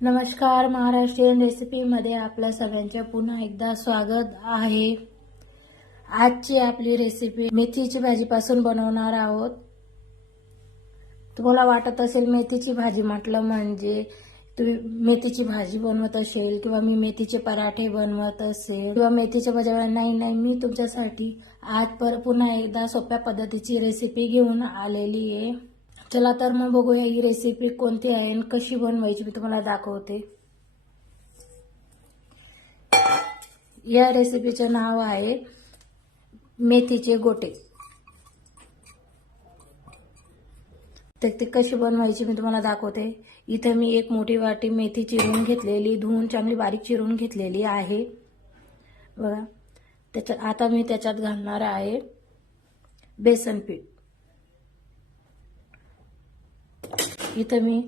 नमस्कार महाराष्ट्रीयन रेसिपीमध्ये आपल्या सगळ्यांचे पुन्हा एकदा स्वागत आहे. आजची आपली रेसिपी मेथीची भाजीपासून बनवणार आहोत. तुम्हाला वाटत असेल मेथीची भाजी म्हटलं म्हणजे तुम्ही मेथीची भाजी बनवत असेल किंवा मी मेथीचे पराठे बनवत असेल किंवा मेथीच्या भाज्या नाही नाही मी तुमच्यासाठी आज पर पुन्हा एकदा सोप्या पद्धतीची रेसिपी घेऊन आलेली आहे. चला तर मग बघूया ही रेसिपी कोणती आहे आणि कशी बनवायची मी तुम्हाला दाखवते. या रेसिपीचे नाव आहे मेथीचे गोटे. तर ते कशी बनवायची मी तुम्हाला दाखवते. इथं मी एक मोठी वाटी मेथी चिरून घेतलेली धुवून चांगली बारीक चिरून घेतलेली आहे. बघा. त्याच्यात आता मी त्याच्यात घालणार आहे बेसन पीठ. इथं मी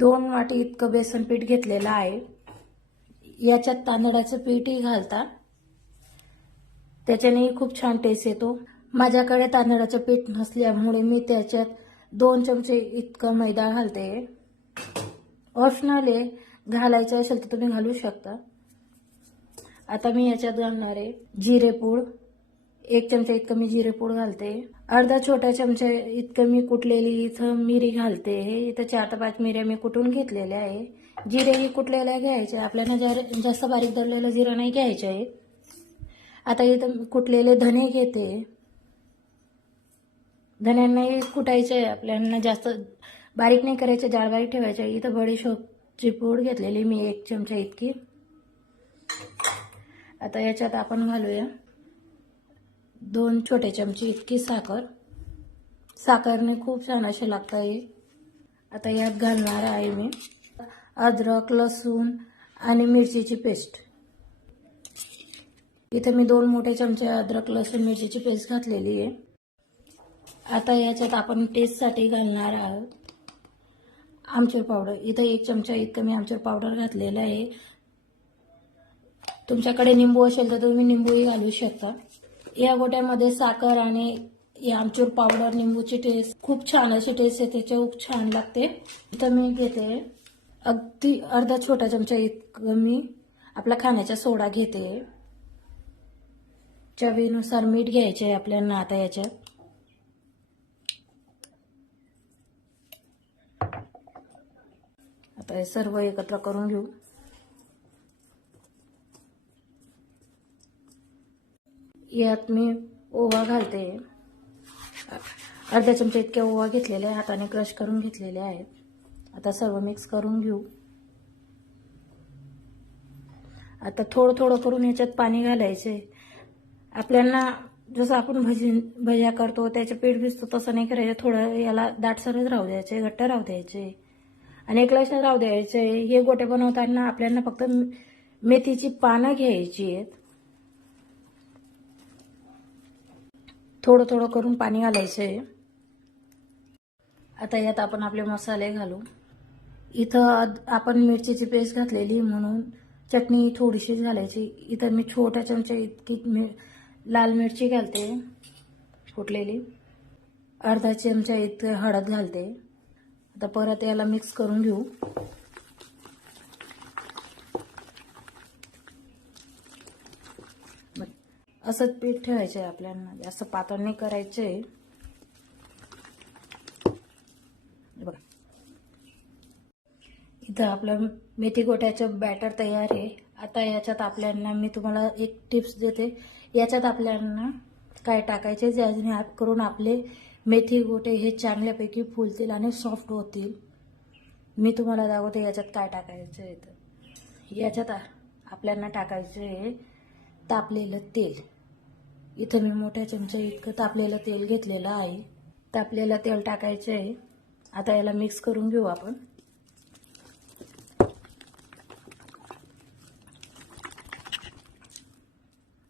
दोन वाटी इतकं बेसन पीठ घेतलेलं आहे. याच्यात तांदळाचं पीठही घालता. त्याच्यानेही खूप छान टेस्ट येतो. माझ्याकडे तांदळाचं पीठ नसल्यामुळे मी त्याच्यात दोन चमचे इतकं मैदा घालते. ऑप्शनल आहे घालायचं असेल तर तुम्ही घालू शकता. आता मी याच्यात घालणार आहे जिरेपूड एक चमचा इतकं मी जिरेपूड घालते. अर्धा छोटा चमचा इतकं मी कुटलेली इथं मिरी घालते. इथं चार ते पाच मिऱ्या मी कुटून घेतलेल्या आहे. जिरेही कुटलेल्या घ्यायचे आपल्याला जर जास्त बारीक दळलेलं जिरं नाही घ्यायचं आहे. आता इथं कुटलेले धने घेते. धन्यांनाही कुटायचे आहे. आपल्याला जास्त बारीक नाही करायचे जाड बारीक ठेवायचे इथं बडीशोपची पूड घेतलेली मी एक चमचा इतकी. आता याच्यात आपण घालूया. दोन छोटे चमचे इतकी साखर. साखरने खूप छान असे लागता येईल. आता यात घालणार आहे मी अद्रक लसूण आणि मिरचीची पेस्ट. इथे मी दोन मोठे चमचे अद्रक लसूण मिरचीची पेस्ट घातलेली आहे. आता याच्यात आपण टेस्टसाठी घालणार आहोत आमचूर पावडर. इथं एक चमचा इतकं मी आमचूर पावडर घातलेलं आहे. तुमच्याकडे निंबू असेल तर तुम्ही निंबूही घालू शकता. या गोट्यामध्ये साखर आणि या आमचूर पावडर निंबूची टेस्ट खूप छान अशी टेस्ट येते त्याच्या खूप छान लागते. तर मी घेते अगदी अर्धा छोटा चमचा इतकं मी आपला खाण्याचा सोडा घेते. चवीनुसार मीठ घ्यायचे आहे आपल्याला आता याच्यात आता हे सर्व एकत्र करून घेऊ. यात मी ओवा घालते. अर्ध्या चमचा इतक्या ओवा घेतलेल्या आहे हाताने क्रश करून घेतलेले आहेत. आता सर्व मिक्स करून घेऊ. आता थोडं थोडं करून याच्यात पाणी घालायचे. आपल्याला जसं आपण भजी भज्या करतो त्याचे पीठ भिजतो तसं नाही करायचं. थोडं याला दाटसरच राहू द्यायचे घट्ट राहू द्यायचे. आणि एक लक्षात राहू द्यायचे. हे गोटे बनवताना आपल्याला फक्त मेथीची पानं घ्यायची आहेत. थोडं थोडं करून पाणी घालायचंय. आता यात आपण आपले मसाले घालू. इथं आपण मिरचीची पेस्ट घातलेली म्हणून चटणी थोडीशीच घालायची. इथं मी छोट्या चमच्या इतकी मि लाल मिरची घालते फुटलेली. अर्धा चमचा इतकं हळद घालते. आता परत याला मिक्स करून घेऊ. असंच पीठ ठेवायचं आहे आपल्याला. जास्त पातळ नाही करायचं आहे बघा. इथं आपलं मेथी गोट्याचं बॅटर तयार आहे. आता याच्यात आपल्याला मी तुम्हाला एक टिप्स देते. याच्यात आपल्याला काय टाकायचे ज्याने करून आपले मेथी गोटे हे चांगल्यापैकी फुलतील आणि सॉफ्ट होतील. मी तुम्हाला दाखवते याच्यात काय टाकायचं आहे तर याच्यात आपल्याला टाकायचं आहे तापलेलं तेल. इथं मी मोठ्या चमचा इतकं तापलेलं तेल घेतलेलं आहे. तापलेलं तेल टाकायचं आहे. आता याला मिक्स करून घेऊ आपण.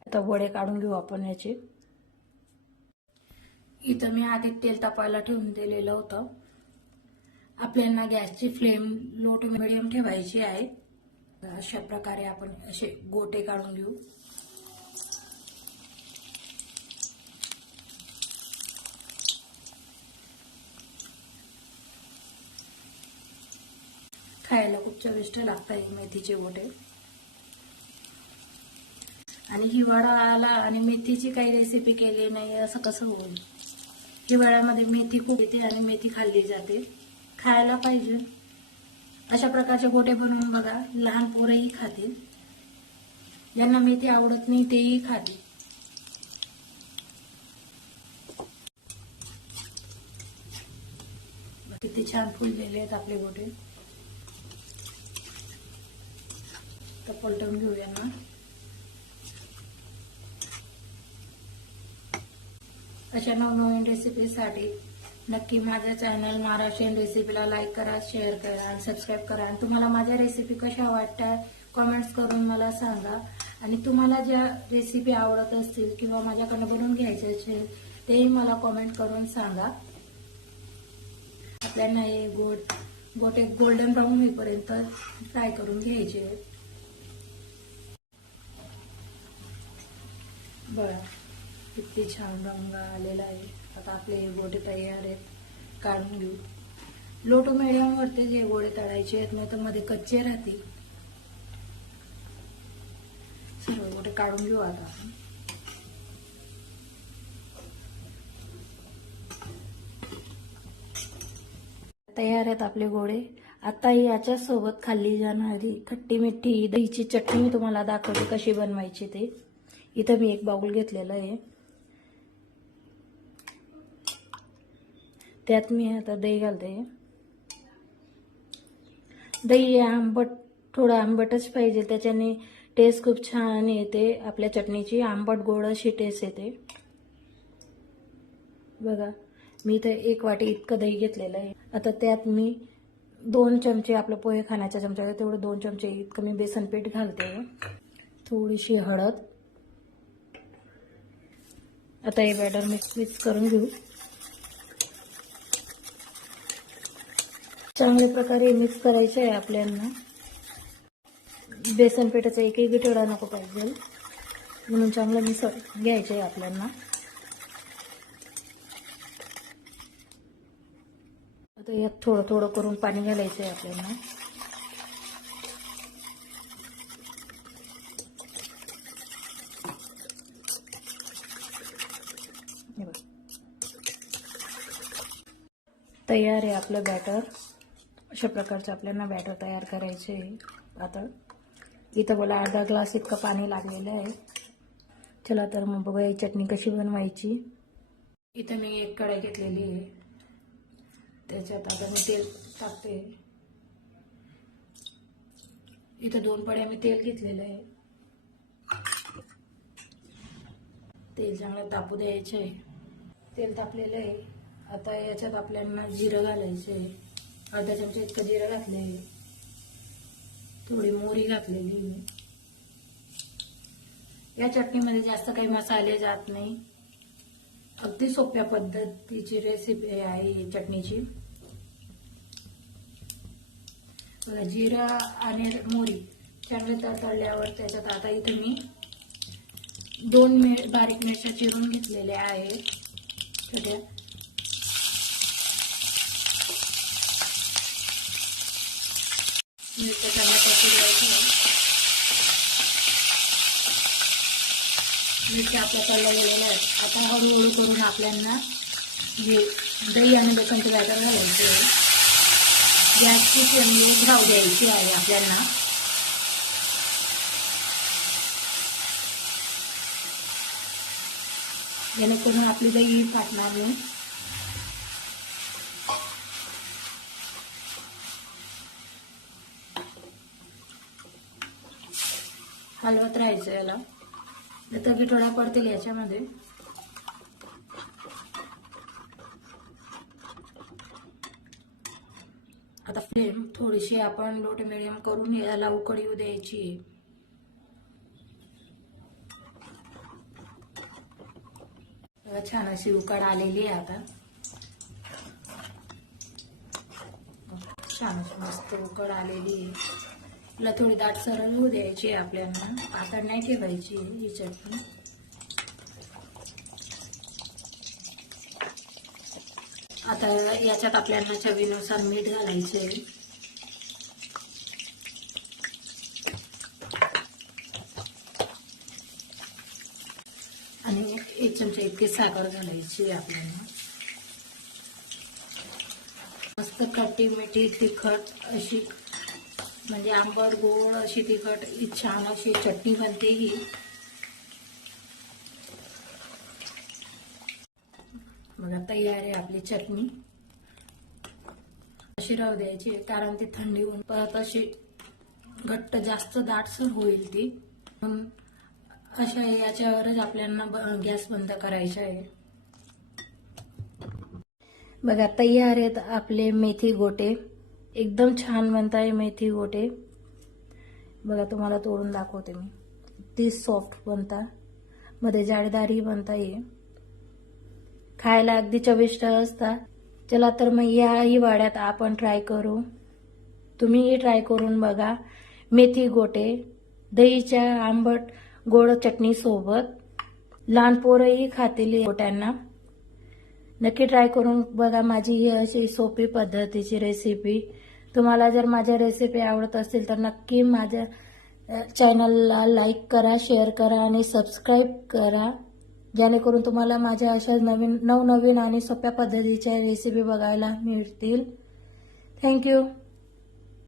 आता वडे काढून घेऊ आपण याचे. इथं मी आधी तेल तापायला ठेवून दिलेलं होतं. आपल्याला गॅसची फ्लेम लो टू मिडियम ठेवायची आहे. अशा प्रकारे आपण असे गोटे काढून घेऊ. खायला खूप चविष्ट लागतात मेथीचे गोटे. आणि हिवाळा आला आणि मेथीची काही रेसिपी केली नाही असं कसं होईल? हिवाळ्यामध्ये मेथी खूप येते आणि मेथी खाल्ली जाते. खायला पाहिजे. अशा प्रकारचे गोटे बनवून बघा. लहान पोरंही खातील. ज्यांना मेथी आवडत नाही तेही खातील. किती छान फुललेले आहेत आपले गोटे. तर पलटवून घेऊया ना. अशा नवनवीन रेसिपीसाठी नक्की माझ्या चॅनल महाराष्ट्रीयन रेसिपीला लाईक करा शेअर करा आणि सबस्क्राईब करा. आणि तुम्हाला माझ्या रेसिपी कशा वाटतात कमेंट्स करून मला सांगा. आणि तुम्हाला ज्या रेसिपी आवडत असतील किंवा माझ्याकडनं बनवून घ्यायचे असेल तेही मला कमेंट करून सांगा. आपल्याला हे गोड गोटे गोल्डन ब्राऊन होईपर्यंत फ्राय करून घ्यायचे. बघा किती छान रंग आलेला आहे. आता आपले हे गोडे तयार आहेत. काढून घेऊ. लो टू मिडियम वरती जे गोडे तळायचे आहेत नाही तर मध्ये कच्चे राहतील. सर्व गोटे काढून घेऊ आता आपण. तयार आहेत आपले गोडे. आता याच्या सोबत खाल्ली जाणारी खट्टी मिठी दहीची चटणी मी तुम्हाला दाखवते कशी बनवायची ते. इथं मी एक बाउल घेतलेलं आहे. त्यात मी आता दही घालते. दही आंबट थोडं आंबटच पाहिजे त्याच्याने टेस्ट खूप छान येते. आपल्या चटणीची आंबट गोड अशी टेस्ट येते. बघा मी इथं एक वाटी इतकं दही घेतलेलं आहे. आता त्यात मी दोन चमचे आपलं पोहे खाण्याच्या चमच्या तेवढं दोन चमचे इतकं मी बेसन पीठ घालते. थोडीशी हळद. आता हे बॅटर मिक्स मिक्स करून घेऊ. चांगल्या प्रकारे मिक्स करायचं आहे आपल्याला बेसन पिठाचा एकही विठोडा नको पाहिजे. म्हणून चांगलं मिक्स घ्यायचं आहे आपल्याला आता यात थोडं थोडं करून पाणी घालायचं आहे आपल्याला हे बघ. तयार आहे आपलं बॅटर अशा प्रकारचं आपल्याला बॅटर तयार करायचे आहे. आता इथं मला अर्धा ग्लास इतकं पाणी लागलेलं आहे. चला तर मग बघूया चटणी कशी बनवायची. इथं मी एक कढाई घेतलेली आहे. त्याच्यात आता मी तेल टाकते. इथं दोन पड्या मी तेल घेतलेलं आहे. तेल चांगलं तापू द्यायचं आहे. तेल तापलेलं आहे. आता याच्यात आपल्याला जिरं घालायचं आहे अर्धा चमचा इतकं जिरं घातलं आहे थोडी मोहरी घातलेली या चटणीमध्ये जास्त काही मसाले जात नाही. अगदी सोप्या पद्धतीची रेसिपी आहे चटणीची. जिरा आणि मोहरी चांगले तळतळल्यावर त्याच्यात आता इथे मी दोन मिर बारीक मिरच्या चिरून घेतलेल्या आहेत. छोट्या मिरच्या टमाटर चिरायच्या मिरच्या आपल्या तळल्या गेलेल्या आहेत. आता हळूहळू करून आपल्यांना जे दही आणि लोकांचं बॅटर घालायचं आहे. गॅसची फ्लेम म्हणजे धाव द्यायची आहे आपल्याला जेणेकरून आपली दही फाटणार नाही. हलवत राहायचं याला. तर थोडा पडतील याच्यामध्ये. आता फ्लेम थोडीशी आपण लोट मिडियम करून याला उकड येऊ द्यायची. छान अशी उकड आलेली आहे आता. छान अशी मस्त उकड आलेली आहे. तिला थोडी दाट सरळ होऊ द्यायची आपल्याला. पातळ नाही ठेवायची ही चटणी. आता याच्यात आपल्याला चवीनुसार मीठ घालायचे आणि एक चमचा इतकी साखर घालायची आपल्याला. मस्त काटी मिठी तिखट अशी म्हणजे आंबट गोड अशी तिखट ही छान अशी चटणी बनते ही. बघा तयार आहे आपली चटणी. अशी राहू द्यायची कारण ती थंडी होऊन परत अशी घट्ट जास्त दाटसर होईल ती. अशा याच्यावरच आपल्याला ब- गॅस बंद करायचा आहे. बघा तयार आहेत आपले मेथी गोटे. एकदम छान बनताय मेथी गोटे. बघा तुम्हाला तोडून दाखवते मी. ती सॉफ्ट बनता. मध्ये जाळीदारही बनता ये खायला अगदी चविष्ट असतात चला तर मग या हिवाळ्यात आपण ट्राय करू. तुम्हीही ट्राय करून बघा. मेथी गोटे दहीच्या आंबट गोड चटणी सोबत. लहान पोरंही खातील गोट्यांना. नक्की ट्राय करून बघा माझी ही अशी सोपी पद्धतीची रेसिपी तुम्हाला जर माझ्या रेसिपी आवडत असतील तर नक्की माझ्या चॅनलला लाईक करा शेअर करा आणि सबस्क्राईब करा. जेणेकरून तुम्हाला माझ्या अशा नवीन नवनवीन आणि सोप्या पद्धतीच्या रेसिपी बघायला मिळतील. थँक्यू